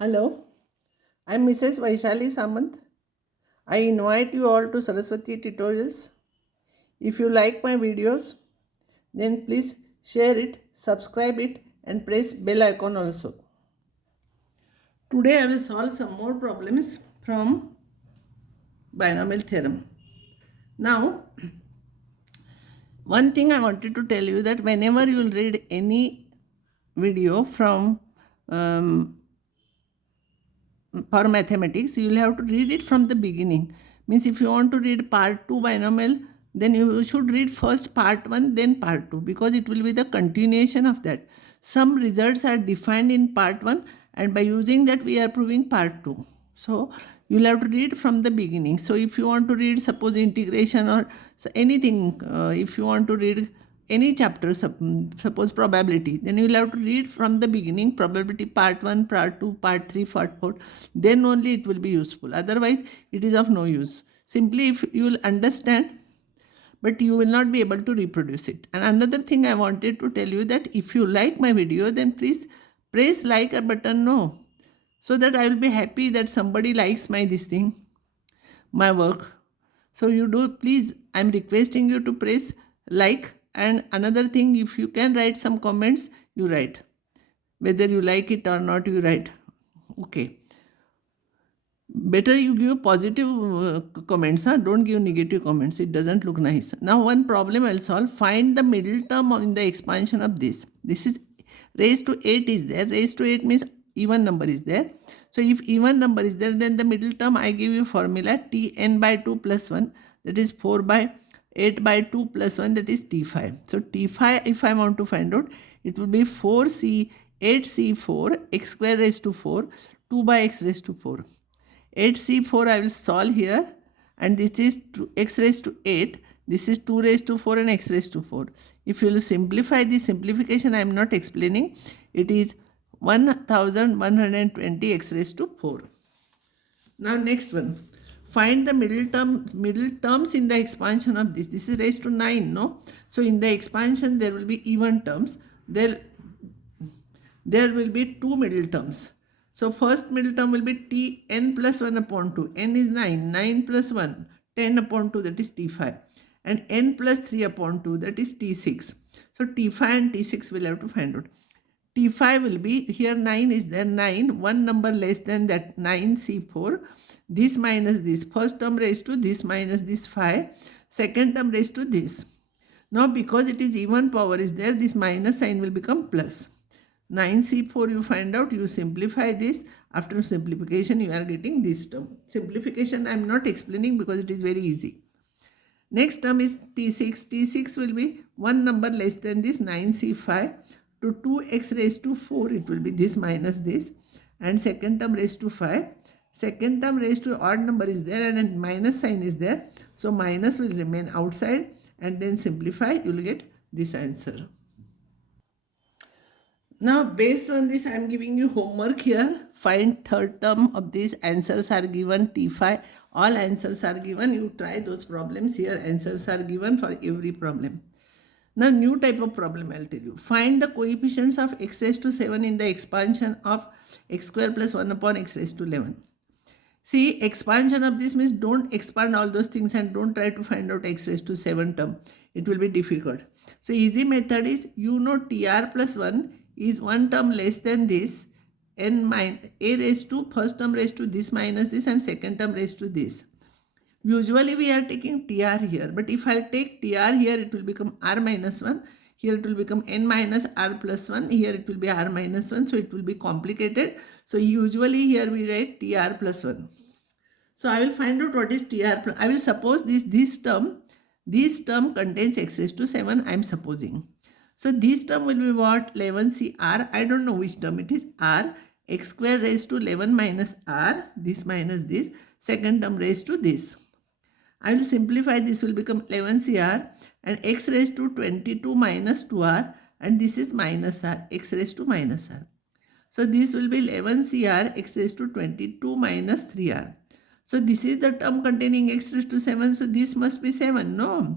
Hello, I'm Mrs. Vaishali Samant. I invite you all to Saraswati tutorials. If you like my videos, then please share it, subscribe it, and press bell icon also. Today I will solve some more problems from binomial theorem. Now, one thing I wanted to tell you that whenever you will read any video from for mathematics, you will have to read it from the beginning. Means if you want to read part 2 binomial, then you should read first part 1 then part 2, because it will be the continuation of that. Some results are defined in part 1, and by using that we are proving part 2. So you will have to read from the beginning. So if you want to read suppose integration or anything, if you want to read any chapter, suppose probability, then you will have to read from the beginning, probability part 1, part 2, part 3, part 4, then only it will be useful. Otherwise it is of no use. Simply if you will understand, but you will not be able to reproduce it. And another thing I wanted to tell you, that if you like my video, then please press like a button no, so that I will be happy that somebody likes my this thing, my work. So you do, please, I'm requesting you to press like. And another thing, if you can write some comments, you write. Whether you like it or not, you write. Okay. Better you give positive comments, huh? Don't give negative comments. It doesn't look nice. Now one problem I'll solve. Find the middle term in the expansion of this. This is raised to 8 is there. Raised to 8 means even number is there. So if even number is there, then the middle term I give you formula tn by 2 plus 1, that is 4 by 8 by 2 plus 1, that is t5. So t5, if I want to find out, it will be 4c 8c4 x square raised to 4 2 by x raised to 4. 8c4 I will solve here, and this is x raised to 8, this is 2 raised to 4 and x raised to 4. If you will simplify the simplification, I am not explaining, it is 1120 x raised to 4. Now next one, find the middle terms in the expansion of this. This is raised to 9, no? So in the expansion there will be even terms. There will be two middle terms. So first middle term will be tn plus 1 upon 2. N is 9. 9 plus 1, 10 upon 2, that is t5. And n plus 3 upon 2, that is t6. So t5 and t6 will have to find out. t5 will be, here 9 is there, 9, one number less than that, 9c4. This minus this. First term raised to this minus this 5. Second term raised to this. Now because it is even power is there, this minus sign will become plus. 9c4 you find out, you simplify this. After simplification you are getting this term. Simplification I am not explaining because it is very easy. Next term is t6. t6 will be one number less than this, 9c5 to 2x raised to 4, it will be this minus this, and second term raised to 5. Second term raised to odd number is there and a minus sign is there, so minus will remain outside, and then simplify, you will get this answer. Now based on this I am giving you homework here. Find third term of these. Answers are given, t5, all answers are given. You try those problems here. Answers are given for every problem. Now new type of problem I'll tell you. Find the coefficients of x raised to 7 in the expansion of x square plus 1 upon x raised to 11. See, expansion of this means don't expand all those things and don't try to find out x raised to 7 term. It will be difficult. So easy method is, you know tr plus 1 is one term less than this, n minus a raised to first term raised to this minus this and second term raised to this. Usually we are taking tr here, but if I'll take tr here, it will become r minus 1. Here it will become n minus r plus 1. Here it will be r minus 1. So it will be complicated. So usually here we write tr plus 1. So I will find out what is tr plus. I will suppose this term contains x raised to 7. I am supposing. So this term will be what? 11cr. I don't know which term it is. R x square raised to 11 minus r. This minus this. Second term raised to this. I will simplify, this will become 11cr and x raised to 22 minus 2r, and this is minus r, x raised to minus r. So this will be 11cr x raised to 22 minus 3r. So this is the term containing x raised to 7, so this must be 7, no?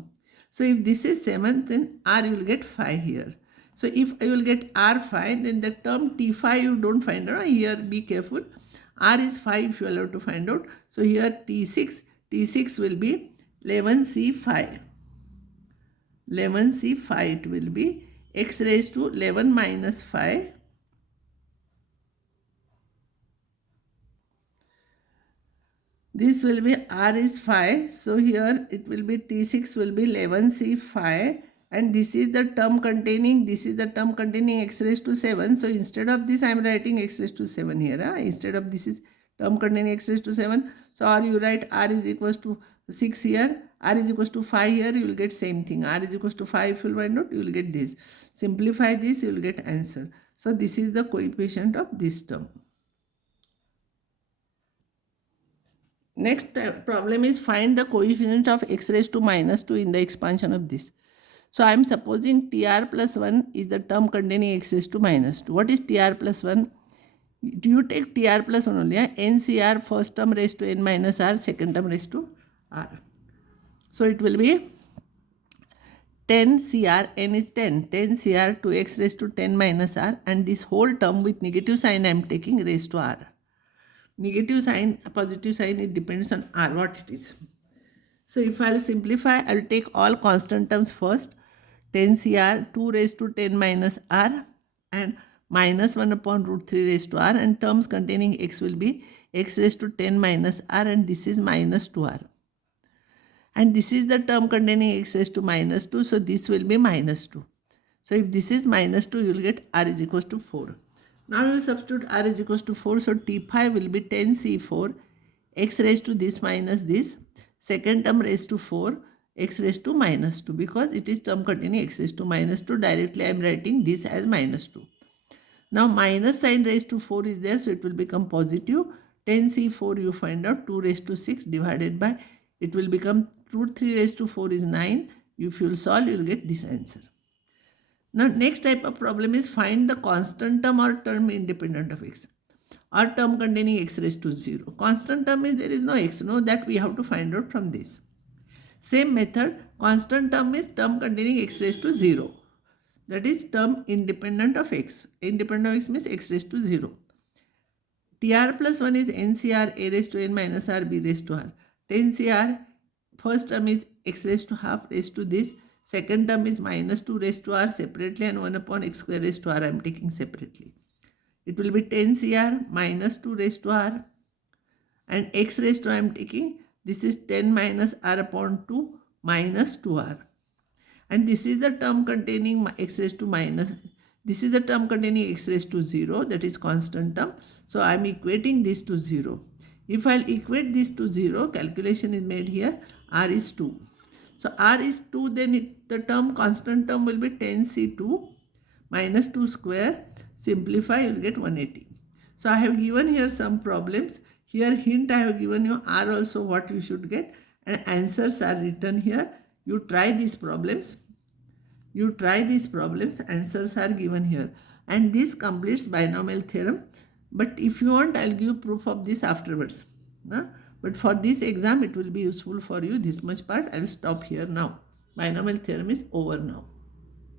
So if this is 7, then r you will get 5 here. So if I will get R5, then the term T5 you don't find out. Here be careful. R is 5 if you allow to find out. So here T6 will be 11C5. 11C5 it will be x raised to 11 minus 5. This will be R is 5. So here it will be T6 will be 11C5. And this is the term containing, x raised to 7. So instead of this, I am writing x raised to 7 here. Instead of this is term containing x raised to 7. So or you write R is equals to 6 here. R is equals to 5 here. You will get same thing. R is equals to 5. If you will find out, you will get this. Simplify this, you will get answer. So this is the coefficient of this term. Next problem is find the coefficient of x raised to minus 2 in the expansion of this. So I am supposing tr plus 1 is the term containing x raised to minus 2. What is tr plus 1? Do you take tr plus 1 only? NCR first term raised to n minus r, second term raised to r. So it will be 10 cr, n is 10, 10 cr to x raised to 10 minus r, and this whole term with negative sign I am taking raised to r. Negative sign, positive sign, it depends on r what it is. So if I will simplify, I will take all constant terms first. 10 cr, 2 raised to 10 minus r, and minus 1 upon root 3 raised to r, and terms containing x will be x raised to 10 minus r, and this is minus 2r. And this is the term containing x raised to minus 2, so this will be minus 2. So if this is minus 2, you will get r is equals to 4. Now you substitute r is equals to 4, so T5 will be 10C4, x raised to this minus this, second term raised to 4, x raised to minus 2, because it is term containing x raised to minus 2. Directly I am writing this as minus 2. Now minus sign raised to 4 is there, so it will become positive. 10C4 you find out, 2 raised to 6 divided by, it will become root 3 raised to 4 is 9. If you will solve, you will get this answer. Now next type of problem is find the constant term or term independent of x, or term containing x raised to 0. Constant term is there is no x, no, that we have to find out from this. Same method, constant term is term containing x raised to 0. That is term independent of x. Independent of x means x raised to 0. Tr plus 1 is ncr, a raised to n minus r, b raised to r. 10cr, first term is x raised to half raised to this. Second term is minus 2 raised to r separately, and 1 upon x square raised to r I am taking separately. It will be 10cr minus 2 raised to r, and x raised to I am taking, this is 10 minus r upon 2 minus 2r. And this is the term containing x raised to minus, this is the term containing x raised to 0, that is constant term. So I am equating this to 0. If I will equate this to 0, calculation is made here, r is 2. So r is 2, then the term constant term will be 10c2 minus 2 square. Simplify, you will get 180. So I have given here some problems. Here hint I have given you r also what you should get, and answers are written here. You try these problems. Answers are given here. And this completes binomial theorem. But if you want, I will give proof of this afterwards. But for this exam, it will be useful for you. This much part, I will stop here now. Binomial theorem is over now.